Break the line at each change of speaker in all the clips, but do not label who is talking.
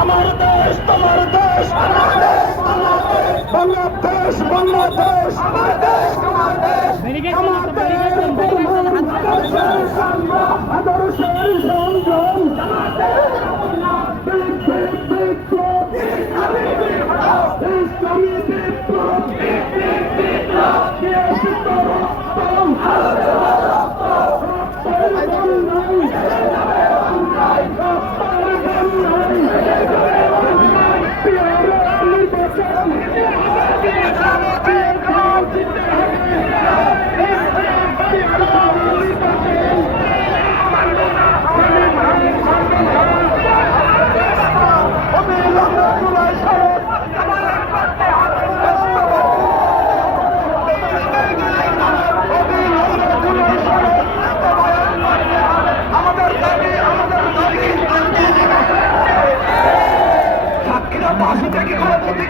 আমার দেশ তোমার দেশ বাংলাদেশ আমার দেশ তোমার দেশ আমার দেশ আদর্শের সংগ্রাম আদর্শের সংগ্রাম বিপ্লব, বিপ্লব, ইসলামী বিপ্লব দেশ রক্ত আমাদের দাবি আমাদের দাবি সাক্ষীরা বাসিতে কি কোনো প্রতীক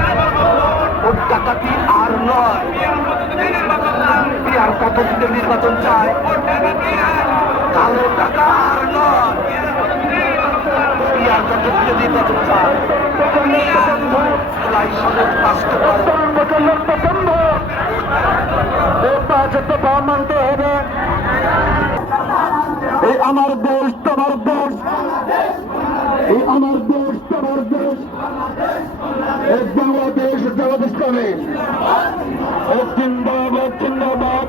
ডাকাতি আর নয়। আর কতদিনের নির্বাচন চায়? কালো টাকা আর নয়। আর কতদিনের নির্বাচন আমার দেশ, তোমার দেশ। আমার দেশ, তোমার দেশ এই বাংলাদেশ করে জিন্দাবাদ জিন্দাবাদ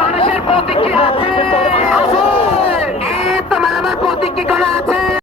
মানুষের প্রতীক আছে? আমার করা আছে?